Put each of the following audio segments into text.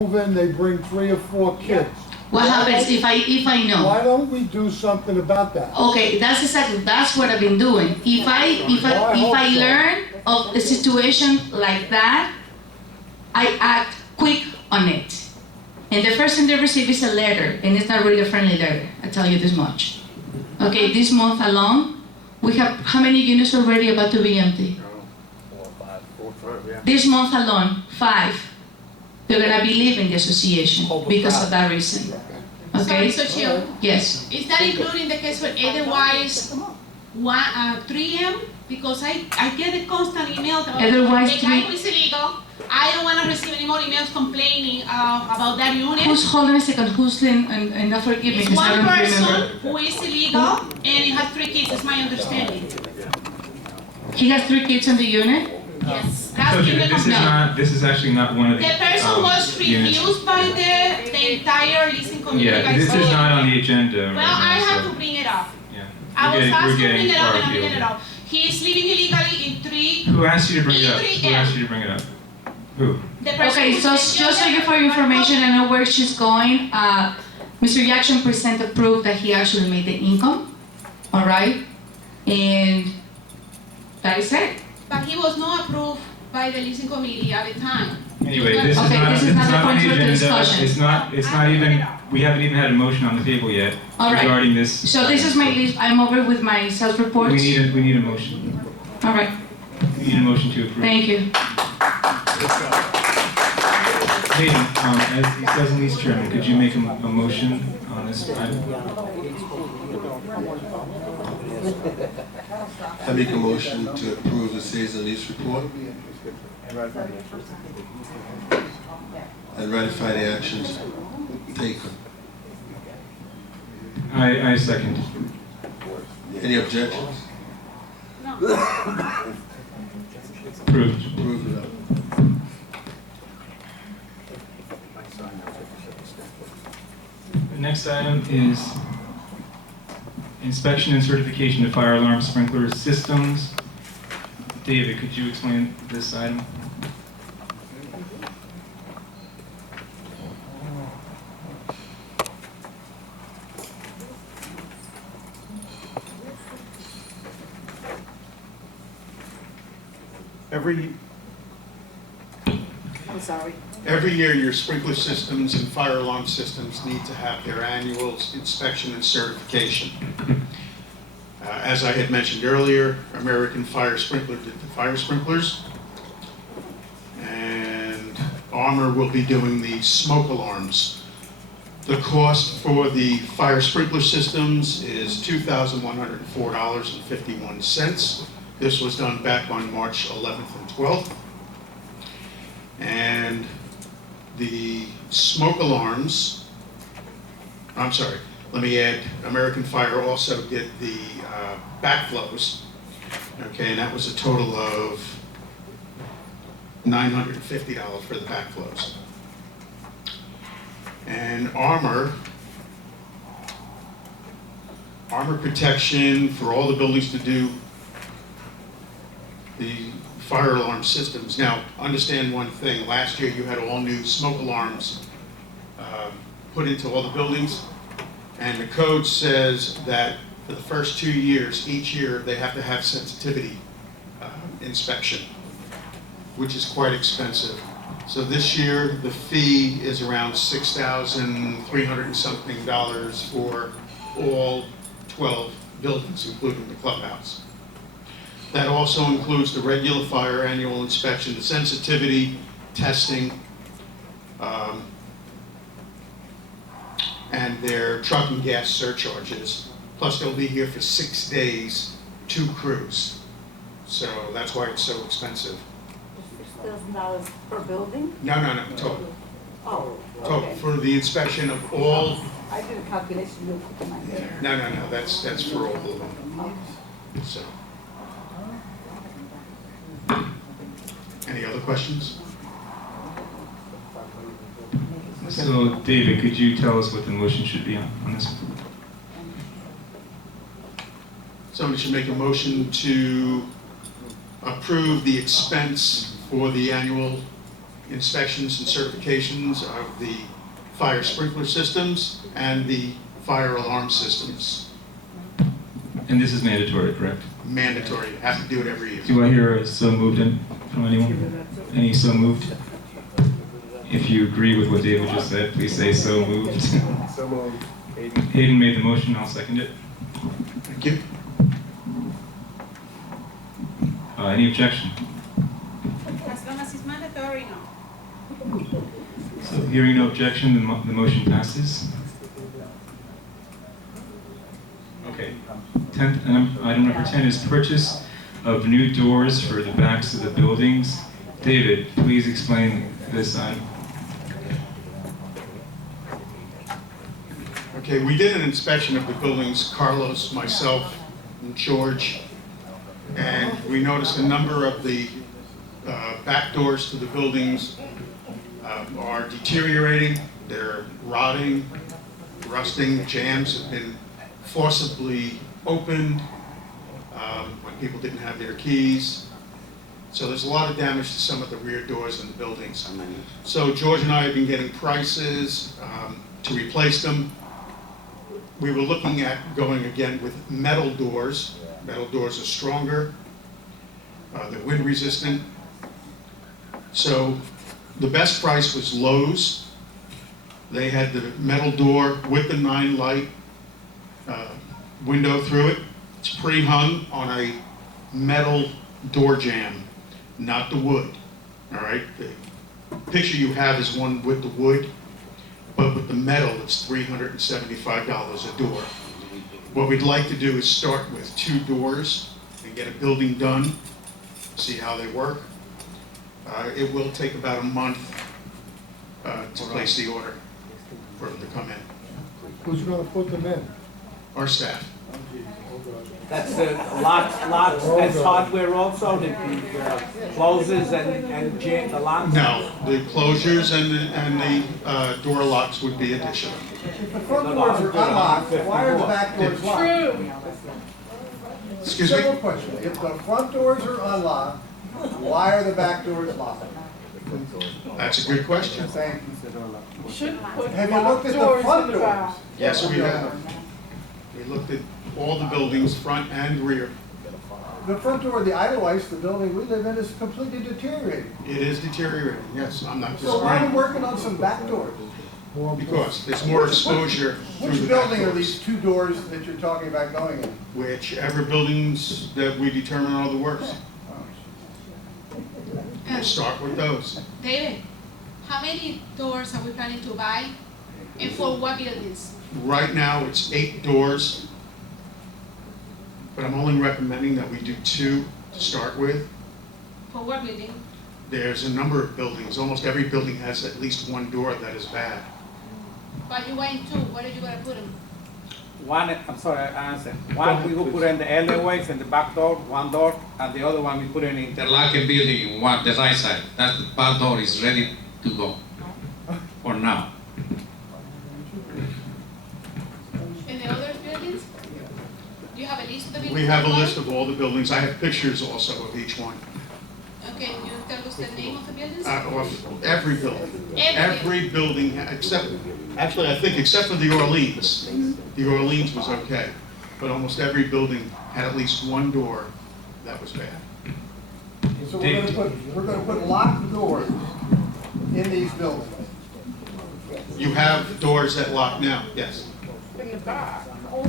move in, they bring 3 or 4 kids. What happens if I know? Why don't we do something about that? Okay, that's what I've been doing. If I learn of a situation like that, I act quick on it. And the first thing they receive is a letter, and it's not really a friendly letter. I tell you this much. Okay, this month alone, we have how many units already about to be empty? 4 or 5, yeah. This month alone, 5. They're gonna be leaving the association because of that reason. Okay? Sorry, Sochio, Yes. is that including the case when otherwise 3 a.m.? Because I get a constant email about Otherwise the guy 3 who is illegal. I don't want to receive any more emails complaining about that unit. Hold on a second, who's in, and not forgive me It's because I one don't person remember. who is illegal and he has 3 kids, is my understanding. He has 3 kids in the unit? Yes. That's So in the this is complaint. not. This is actually not one of the. The person was units. refused by the entire leasing community. Yeah, this is not on the agenda right Well, I now, have so, to bring it up. yeah. I was asked to bring it up and I'm far bringing it afield. up. He is living illegally in 3. Who asked you to bring it up? E3M. Who asked you to bring it up? Who? The person Okay, who so sent just so the you for letter, your information, I know where she's going. Mr. Jackson presented proof that he actually made the income, all right? And that is it. But he was not approved by the leasing committee at the time. Anyway, this is Okay, not. this is not the on point the for the agenda. discussion. It's not. It's not even. We haven't even had a motion on the table yet All right. regarding this. So this is my list. I'm over with my sales reports. We need a motion. All right, We need a motion to approve. thank you. Hayden, as the President's Chairman, could you make a motion on this item? I make a motion to approve the sales and lease report and ratify the actions taken. I second. Any objections? Approved. Approve it up. The next item is inspection and certification of fire alarm sprinkler systems. David, could you explain this item? Every year, your sprinkler systems and fire alarm systems need to have their annual inspection and certification. As I had mentioned earlier, American Fire Sprinkler did the fire sprinklers, and Armor will be doing the smoke alarms. The cost for the fire sprinkler systems is $2,104.51. This was done back on March 11th and 12th. And the smoke alarms, I'm sorry, let me add, American Fire also did the backflows, okay, and that was a total of $950 for the backflows. And Armor Protection for all the buildings to do the fire alarm systems. Now, understand one thing, last year you had all new smoke alarms put into all the buildings, and the code says that for the first 2 years, each year, they have to have sensitivity inspection, which is quite expensive. So this year, the fee is around $6,300 and something for all 12 buildings, including the clubhouse. That also includes the regular fire annual inspection, the sensitivity testing, and their truck and gas surcharges. Plus, they'll be here for 6 days, 2 crews. So that's why it's so expensive. $6,000 per building? No, total. Oh, Total, okay. for the inspection of all, I did a calculation real quick in my head. no, that's for all of them, Okay. so. Any other questions? So, David, could you tell us what the motion should be on this? Somebody should make a motion to approve the expense for the annual inspections and certifications of the fire sprinkler systems and the fire alarm systems. And this is mandatory, correct? Mandatory, you have to do it every year. Do I hear a so moved from anyone? Any so moved? If you agree with what David just said, please say so moved. So moved. Hayden made the motion, I'll second it. Thank you. Any objection? As long as it's mandatory, no. So hearing no objection, the motion passes. Okay. 10th, item number 10 is purchase of new doors for the backs of the buildings. David, please explain this item. Okay, we did an inspection of the buildings, Carlos, myself, and George, and we noticed a number of the back doors to the buildings are deteriorating, they're rotting, rusting, jams have been forcibly opened when people didn't have their keys. So there's a lot of damage to some of the rear doors in the buildings. So George and I have been getting prices to replace them. We were looking at going again with metal doors. Metal doors are stronger, they're wind resistant. So the best price was Lowe's. They had the metal door with the 9-light window through it. It's pre-hung on a metal door jamb, not the wood. All right, the picture you have is one with the wood, but with the metal, it's $375 a door. What we'd like to do is start with 2 doors and get a building done, see how they work. It will take about a month to place the order for them to come in. Who's gonna put them in? Our staff. That's the locks, that's hardware also, the closes and the locks? No, the closures and the door locks would be additional. If the front doors are unlocked, why are the back doors locked? Excuse me? Simple question. If the front doors are unlocked, why are the back doors locked? That's a good question. Thank you. Have you looked at the front doors? Yes, we have. We looked at all the buildings, front and rear. The front door of the Idolice, the building we live in, is completely deteriorated. It is deteriorating, yes, I'm not So why are we disagreeing. working on some back doors? Because there's more exposure through Which the back building are doors. these 2 doors that you're talking about going in? Whichever buildings that we determine are the worst. We'll start with those. David, how many doors are we planning to buy? And for what buildings? Right now, it's 8 doors, but I'm only recommending that we do 2 to start with. For what building? There's a number of buildings, almost every building has at least 1 door that is bad. But you want 2, where are you gonna put them? One, I'm sorry, I answered. One, we will put in the alleyways and the back door, 1 door, and the other one we put in The Interlaken building, one, the right side, that back door is ready to go for now. And the other buildings? Do you have a list of the buildings? We have a that you list of all the buildings, I have pictures also of each one. want? Okay, can you tell us the name of the buildings? Of every building. Every Every building, except, actually, I think except for the Orleans. The Orleans was okay, but almost every building had at least 1 door that was bad. So we're gonna put locked doors in these buildings. You have doors that lock now, yes.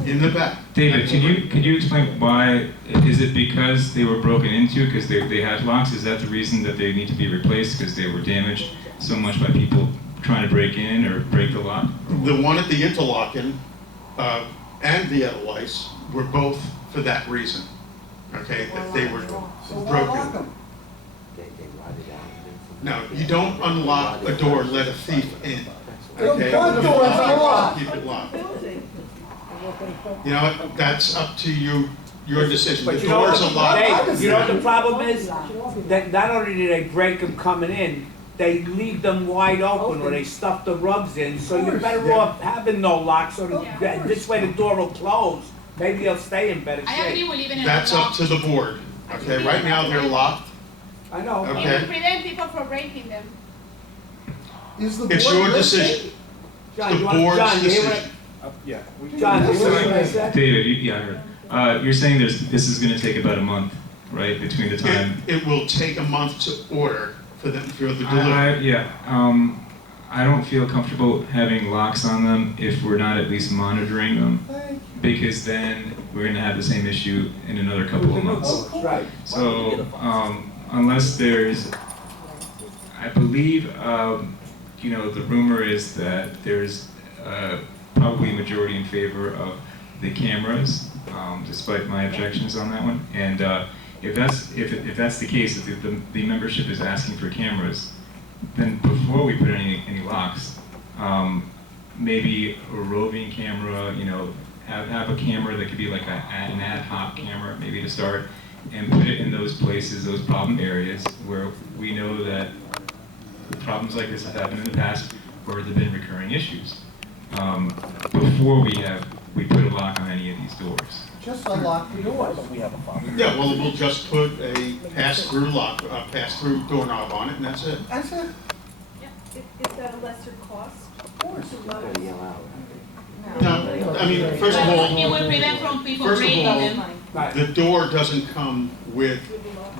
In the back. David, could you explain why, is it because they were broken into, because they had locks? Is that the reason that they need to be replaced, because they were damaged so much by people trying to break in or break the lock? The one at the Interlaken and the Edelweiss were both for that reason, okay, that they were So why lock broken. them? No, you don't unlock a door and let a thief in, The okay? front door is unlocked. Keep it locked. You know what, that's up to you, your decision. The But you know doors are what, locked. Dave, you know what the problem is? That not only do they break them coming in, they leave them wide open or they stuff the rugs in, so you're better off having no locks, so that this way the door will close. Maybe they'll stay in better I agree shape. with living in a That's up block. to the board, okay? Right now, they're locked, I know. okay? It will prevent people from breaking them. Is the board It's your listening? decision. John, The you want, board's John, you hear what decision. Yeah. John, you hear what I said? David, yeah, I heard. You're saying this is going to take about a month, right, between the time. It will take a month to order for the delivery. Yeah. I don't feel comfortable having locks on them if we're not at least monitoring them, because then we're going to have the same issue in another couple of months. Right. So unless there's, I believe, you know, the rumor is that there's probably a majority in favor of the cameras, despite my objections on that one. And if that's the case, if the membership is asking for cameras, then before we put any locks, maybe a roving camera, you know, have a camera that could be like an ad hoc camera, maybe to start, and put it in those places, those problem areas where we know that problems like this have happened in the past, where there have been recurring issues. Before we put a lock on any of these doors. Just unlock the doors. Yeah, well, we'll just put a pass-through lock, pass-through doorknob on it, and that's it. That's it. Is that a lesser cost? Of course. No, I mean, first of all, It will prevent from people First of breaking all- them. Right. the door doesn't come with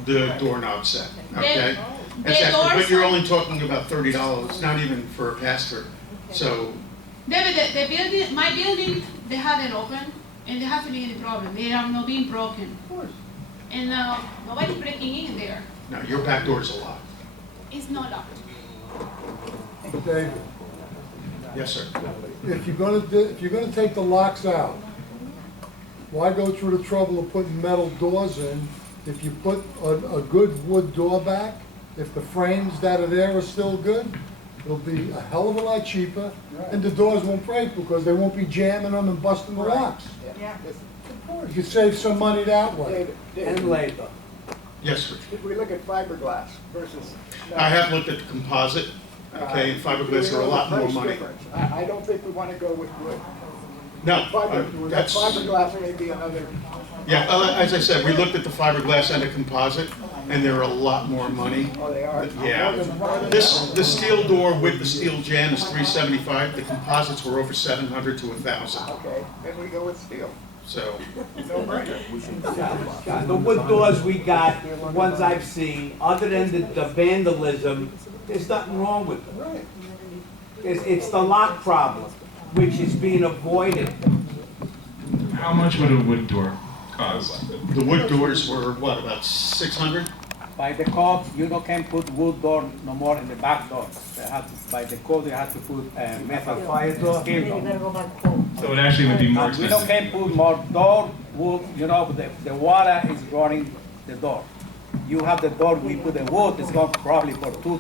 the doorknob set, okay? The It's actually- doors But you're are- only talking about $30, not even for a pass-through. So, David, the building, my building, they have it open, and there hasn't been any problem. They are not being broken. Of course. And nobody's breaking in there. no, your back door is a lock. It's not locked. David, Yes, sir. if you're gonna take the locks out, why go through the trouble of putting metal doors in if you put a good wood door back? If the frames that are there are still good, it'll be a hell of a lot cheaper, and the doors won't break because they won't be jamming them and busting the locks. Yeah. You could save some money that way. And labor. Yes, Rich. If we look at fiberglass versus. I have looked at the composite, okay, and fiberglass are a lot more money. I don't think we want to go with wood. No, that's, Fiberglass may be another. yeah, as I said, we looked at the fiberglass and the composite, and they're a lot more money. Oh, they are. Yeah. The steel door with the steel jamb is $375, the composites were over $700 to $1,000, Okay, then we go with steel. so. No brainer. John, the wood doors we got, the ones I've seen, other than the vandalism, there's nothing wrong with them. Right. It's the lock problem, which is being avoided. How much would a wood door cost? The wood doors were, what, about 600? By the code, you can put wood door no more in the back door. They have to, by the code, you have to put metal Fire door? Then you gotta go back home. So it actually would be more We don't expensive. can put more door, wood, the water is running the door. You have the door, we put the wood, it's going probably for 2,